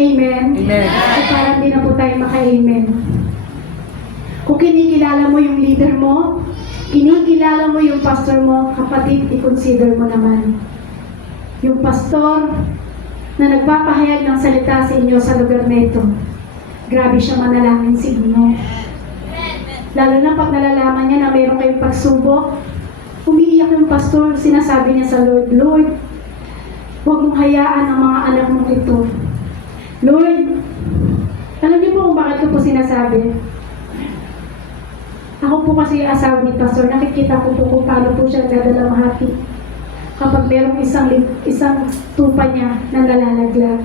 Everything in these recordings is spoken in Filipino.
Amen? Amen. At parang di na po tayo maka-amen. Kung kinikilala mo yung leader mo, kinikilala mo yung pastor mo, kapatid, i-consider mo naman. Yung pastor na nagpapahayag ng salita sa inyo sa lugar na ito, grabe siya manalangin sa inyo. Lalo na pag nalalaman niya na mayroon kayong pagsubok, umiiyak yung pastor, sinasabi niya sa Lord, Lord, huwag mong hayaan ang mga anak mong ito. Lord, alam niyo po kung bakit ko po sinasabi? Ako po kasi asawa ni pastor, nakikita ko po kung paano po siya nadalamhati kapag merong isang tupa niya na nalalaglag.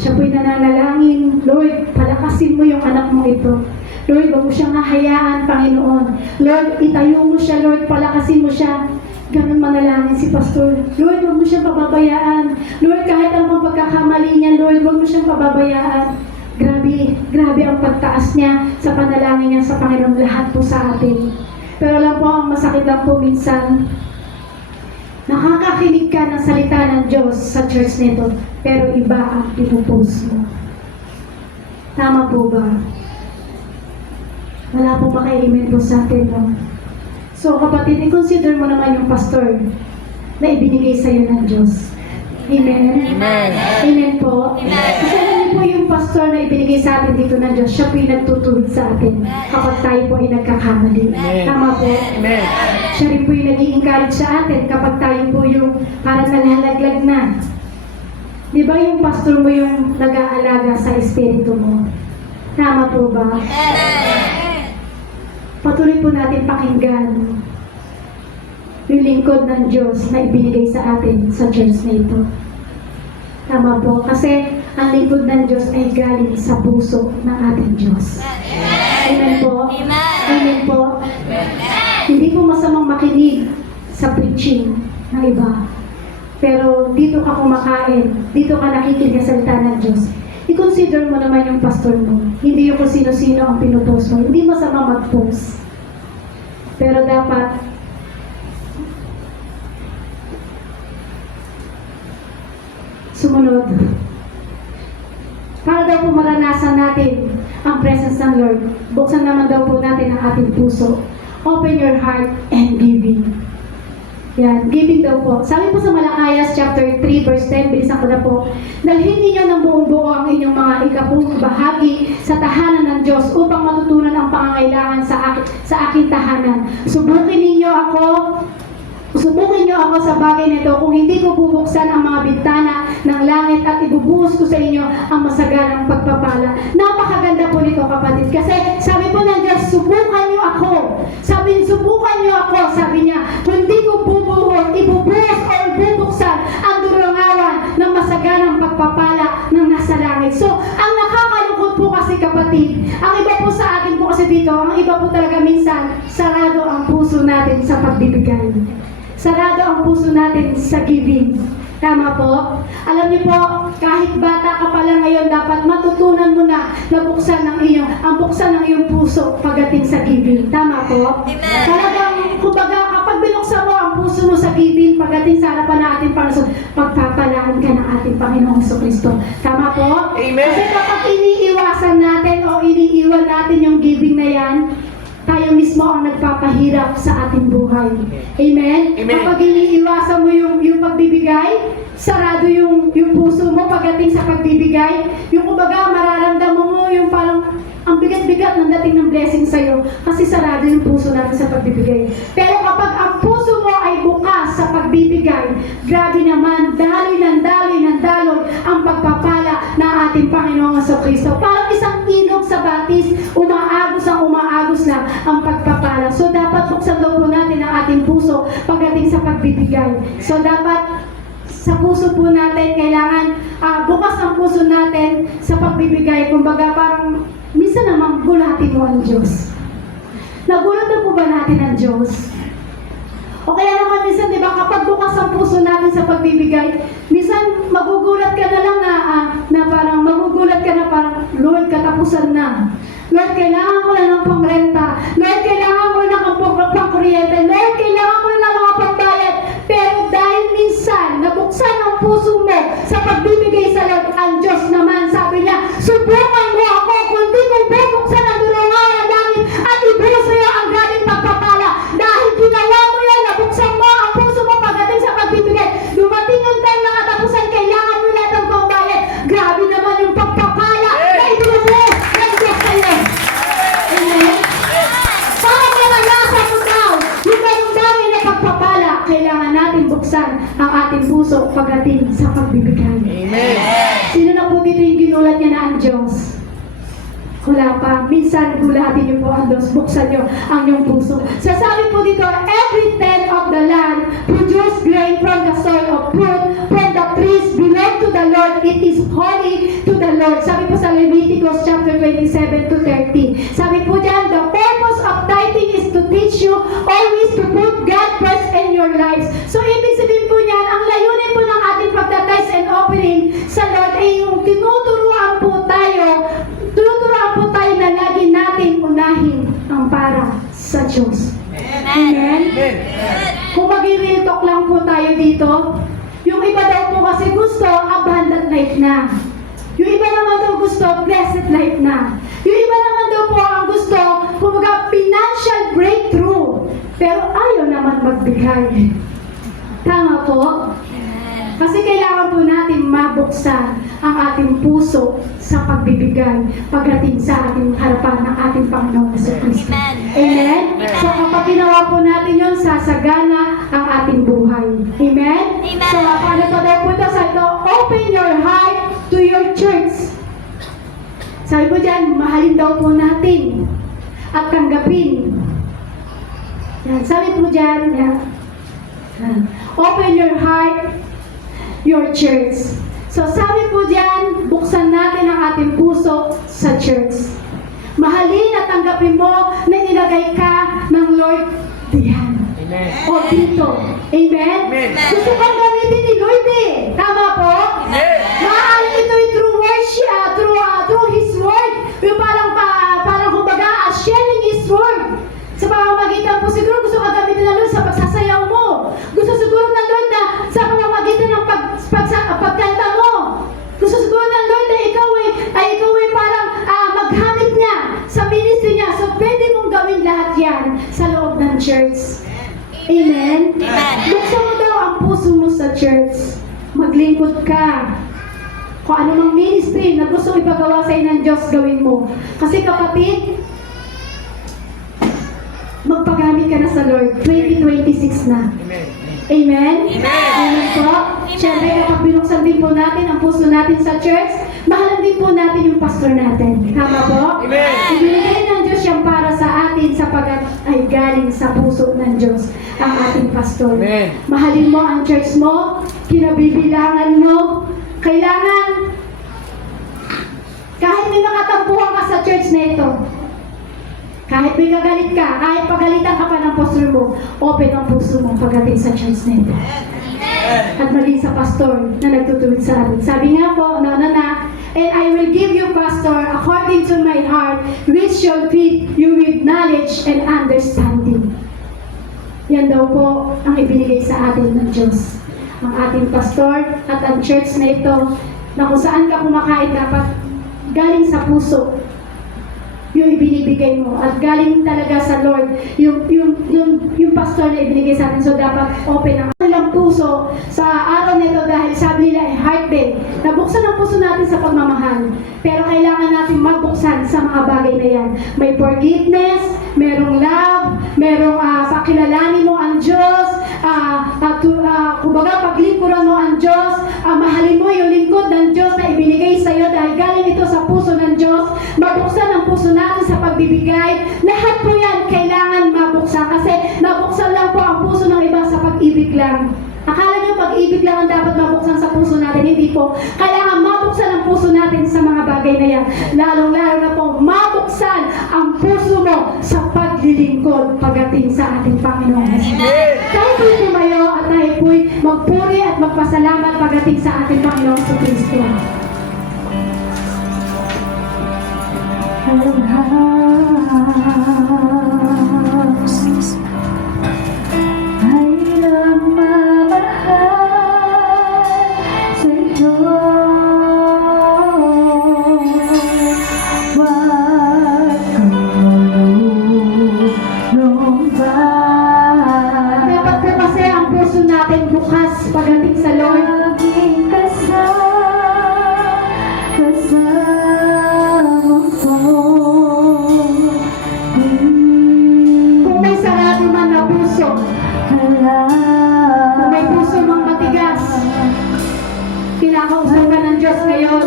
Siya po'y nananalangin, Lord, palakasin mo yung anak mo ito. Lord, wag mo siyang hahayaan, Panginoon. Lord, itayo mo siya, Lord, palakasin mo siya. Ganun manalangin si pastor. Lord, wag mo siyang pababayaan. Lord, kahit ang pagkakamali niya, Lord, wag mo siyang pababayaan. Grabe ang pagtaas niya sa panalangin niya sa Panginoon, lahat po sa atin. Pero alam po, ang masakit lang po minsan, nakakakinig ka ng salita ng Diyos sa church nito, pero iba ang ipupost mo. Tama po ba? Wala po maka-amen po sa atin, no? So kapatid, i-consider mo naman yung pastor na ibinigay sa'yo ng Diyos. Amen? Amen. Amen po? Amen. Kasi alam niyo po yung pastor na ibinigay sa atin dito ng Diyos, siya po yung nagtutuwid sa atin kapag tayo po ay nagkakamali. Amen. Tama po? Amen. Siya rin po yung nag-i-encourage sa atin kapag tayo po yung parang nalalaglag na. Di ba yung pastor mo yung nag-aalaga sa espiritu mo? Tama po ba? Patuloy po natin pakinggan yung lingkod ng Diyos na ibinigay sa atin sa church na ito. Tama po, kasi ang lingkod ng Diyos ay galing sa puso ng ating Diyos. Amen po? Amen po? Hindi po masamang makinig sa preaching ng iba. Pero dito ka kumakain, dito ka nakikinig sa salita ng Diyos. I-consider mo naman yung pastor mo. Hindi yung kung sino-sino ang pinupost mo. Hindi masama mag-post. Pero dapat sumunod. Para daw po maranasan natin ang presence ng Lord, buksan naman daw po natin ang ating puso. Open your heart and giving. Yan, giving daw po. Sabi po sa Malakayas chapter 3 verse 10, bilisan ko na po, dalhin ninyo ng buong-buo ang inyong mga ikapung bahagi sa tahanan ng Diyos upang matutunan ang pangangailangan sa aking tahanan. Subukin niyo ako sa bagay nito kung hindi ko bubuksan ang mga bintana ng langit at ibubuhos ko sa inyo ang masaganang pagpapala. Napakaganda po nito, kapatid. Kasi sabi po ng Diyos, subukan niyo ako. Subukan niyo ako. Sabi niya, kung hindi ko ibubuhos o ibubuksan ang durangawan ng masaganang pagpapala ng nasa langit. So, ang nakakalungkot po kasi, kapatid, ang iba po sa atin po kasi dito, ang iba po talaga minsan, sarado ang puso natin sa pagbibigay. Sarado ang puso natin sa giving. Tama po? Alam niyo po, kahit bata ka pa lang ngayon, dapat matutunan mo na buksan ang iyong puso pagdating sa giving. Tama po? Talagang, kumbaga, kapag binuksan mo ang puso mo sa giving, pagdating sa harapan ng ating Panginoon, pagpapalaan ka ng ating Panginoong Jesucristo. Tama po? Amen. Kasi kapag iniiwasan natin o iniiwan natin yung giving na yan, tayo mismo ang nagpapahirap sa ating buhay. Amen? Amen. Kapag iniiwasan mo yung pagbibigay, sarado yung puso mo pagdating sa pagbibigay, yung kumbaga mararamdaman mo yung parang ang bigat-bigat ng dating ng blessing sa'yo kasi sarado yung puso natin sa pagbibigay. Pero kapag ang puso mo ay bukas sa pagbibigay, grabe naman, daloy ng daloy ang pagpapala ng ating Panginoong Jesucristo. Parang isang ilog sa batis, umaagos lang ang pagpapala. So dapat buksan daw po natin ang ating puso pagdating sa pagbibigay. So dapat sa puso po natin, kailangan bukas ang puso natin sa pagbibigay. Kumbaga parang minsan naman gulatin mo ang Diyos. Nagulatan po ba natin ang Diyos? O kaya naman minsan, di ba, kapag bukas ang puso natin sa pagbibigay, minsan magugulat ka na lang na parang, Lord, katapusan na. Lord, kailangan ko na ng pangrenta. Lord, kailangan ko na ng pangkuryente. Lord, kailangan ko na ng mga pagbayad. Pero dahil minsan, nabuksan ang puso mo sa pagbibigay wala pa. Minsan, gulatin niyo po ang Diyos. Buksan niyo ang iyong puso. Sasabi po dito, every tenth of the land produce grain from the soil of fruit, from the trees belong to the Lord. It is holy to the Lord. Sabi po sa Leviticus chapter 27 to 30. Sabi po dyan, the purpose of tithing is to teach you always to put God first in your lives. So, ibig sabihin po niyan, ang layunin po ng ating pagtatize and offering sa Lord ay yung tinuturuan po tayo na lagi natin unahin ang para sa Diyos. Amen? Kung mag-real talk lang po tayo dito, yung iba daw po kasi gusto abundant life na. Yung iba naman daw gusto blessed life na. Yung iba naman daw po ang gusto, kumbaga, financial breakthrough. Pero ayaw naman magbigay. Tama po? Kasi kailangan po natin mabuksan ang ating puso sa pagbibigay pagdating sa ating harapan ng ating Panginoon sa Kristo. Amen? So kapag ginawa po natin yun, sasagana ang ating buhay. Amen? So paano po daw po ito? Sabi ko, open your heart to your church. Sabi po dyan, mahalin daw po natin at tanggapin. Yan, sabi po dyan, yan. Open your heart, your church. So sabi po dyan, buksan natin ang ating puso sa church. Mahalin at tanggapin mo na nilagay ka ng Lord diyan. Amen. O dito. Amen? Amen. Gusto kang gamitin ni Lord eh. Tama po? Amen. Maaari ito'y through worship, through His Word. Yung parang kumbaga, sharing His Word. Sa pamamagitan po, siguro gusto ka gamitin ng Lord sa pagsasayaw mo. Gusto siguro ng Lord na sa pamamagitan ng pagkanta mo. Gusto siguro ng Lord na ikaw ay parang maghamit niya sa ministry niya. So, pwede mong gawin lahat yan sa loob ng church. Amen? Buksan mo daw ang puso mo sa church. Maglingkod ka. Kung ano mang ministry na gusto ipagawa sa'yo ng Diyos, gawin mo. Kasi kapatid, magpagamit ka na sa Lord. 2026 na. Amen. Amen? Amen. Amen po. Siyempre, kapag binuksan din po natin ang puso natin sa church, mahalan din po natin yung pastor natin. Tama po? Amen. Ibinigay ng Diyos yan para sa atin sapagat ay galing sa puso ng Diyos ang ating pastor. Amen. Mahalin mo ang church mo, kinabibilangan mo, kailangan kahit may makatampuhan ka sa church na ito, kahit may kagalit ka, kahit pagalitan ka pa ng pastor mo, open ang puso mo pagdating sa church na ito. At maging sa pastor na nagtutuwid sa atin. Sabi nga po, and I will give you, pastor, according to my heart, which shall feed you with knowledge and understanding. Yan daw po ang ibinigay sa atin ng Diyos. Ang ating pastor at ang church na ito, na kung saan ka kumakain dapat galing sa puso yung ibinibigay mo at galing talaga sa Lord yung pastor na ibinigay sa atin. So dapat open ang kanilang puso sa araw nito dahil sabi nila ay heart day. Nabuksan ang puso natin sa pagmamahal, pero kailangan natin magbuksan sa mga bagay na yan. May forgiveness, merong love, merong pakilalanin mo ang Diyos, kumbaga paglingkuran mo ang Diyos, mahalin mo yung lingkod ng Diyos na ibinigay sa iyo dahil galing ito sa puso ng Diyos. Mabuksan ang puso natin sa pagbibigay. Lahat po yan kailangan mabuksan kasi nabuksan lang po ang puso ng iba sa pag-ibig lang. Akala nyo pag-ibig lang ang dapat mabuksan sa puso natin. Hindi po. Kailangan mabuksan ang puso natin sa mga bagay na yan. Lalong-lalo na po mabuksan ang puso mo sa paglilingkod pagdating sa ating Panginoon. Tayo po'y tumayo at tayo po'y magpuri at magpasalamat pagdating sa ating Panginoon sa Kristo. Dapat po kasi ang puso natin bukas pagdating sa Lord. Kung may sarado man na puso, kung may puso mang matigas, kinakausap ka ng Diyos ngayon.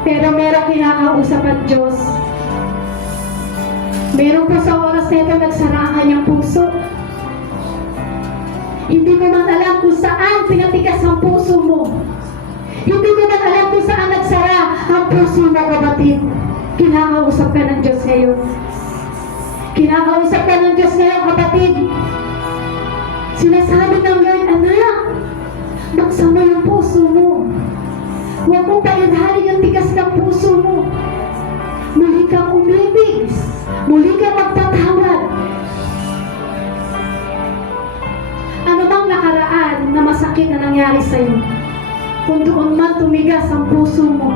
Pero merong kinakausap ang Diyos. Meron po sa oras na ito nagsara ang kanyang puso. Hindi mo man alam kung saan pinatigas ang puso mo. Hindi mo man alam kung saan nagsara ang puso mo, kapatid. Kinakausap ka ng Diyos ngayon. Kinakausap ka ng Diyos ngayon, kapatid. Sinasabi ng Lord, anak, buksan mo yung puso mo. Huwag mong payadhalin yung tigas ng puso mo. Muli kang umibig. Muli kang magpatawad. Ano bang nakaraan na masakit na nangyari sa'yo? Kung doon man tumigas ang puso mo,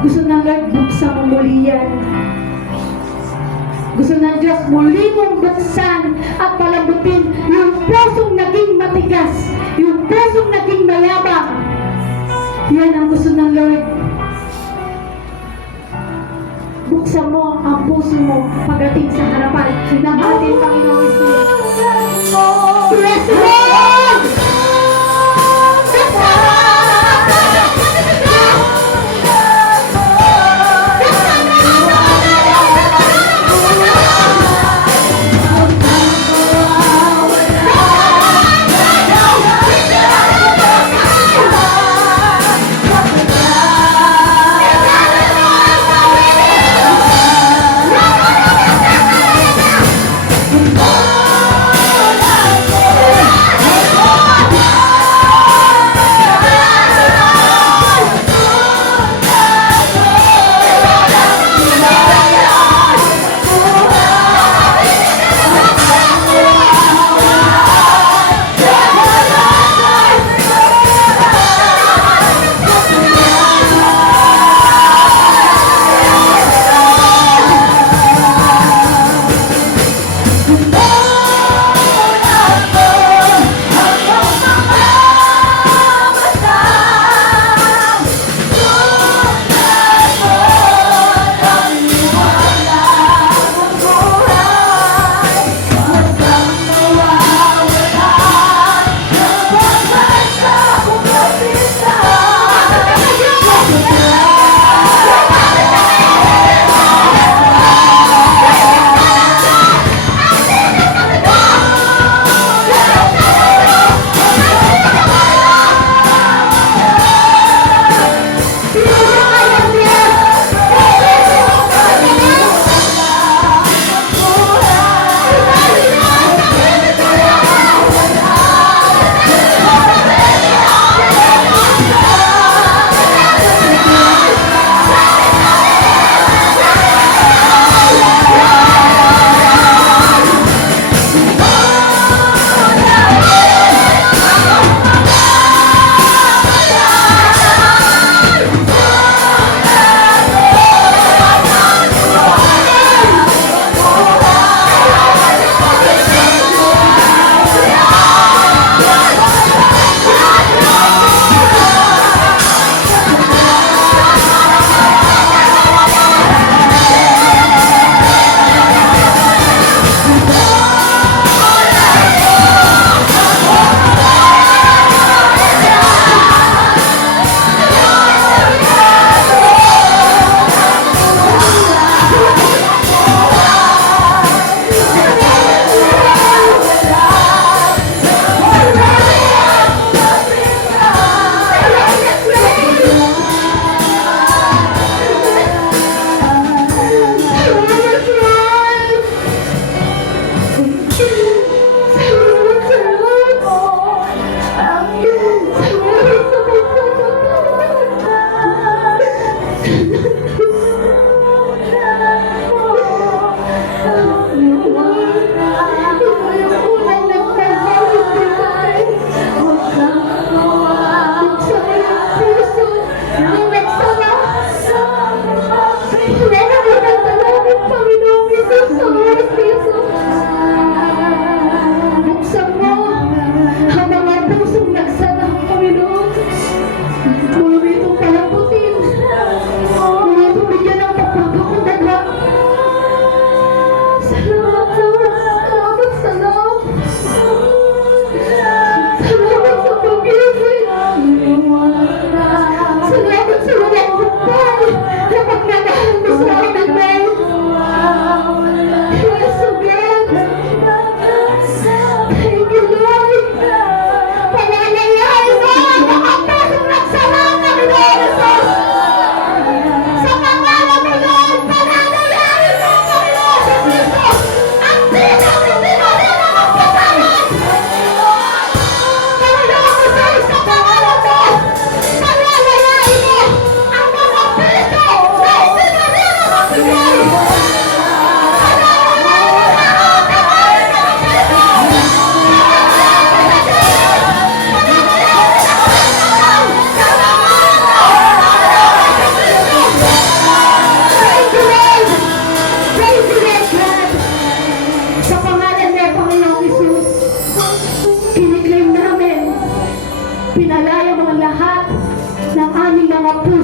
gusto ng Lord, buksan mo muli yan. Gusto ng Diyos muli mong buksan at palabutin yung pusong naging matigas, yung pusong naging mayabang. Yan ang gusto ng Lord. Buksan mo ang puso mo pagdating sa harapan ng ating Panginoon Jesus. Bless the Lord!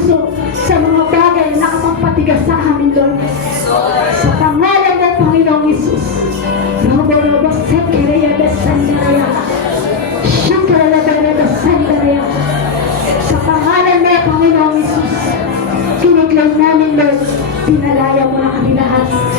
puso sa mga bagay na nakapagpatigas sa amin, Lord. Sa pangalan ng Panginoong Isus. Robo-robo, sekereya, besandaraya. Shukarabara, besandaraya. Sa pangalan ng Panginoong Isus, kiniklaim namin, Lord, pinalaya mo na kami lahat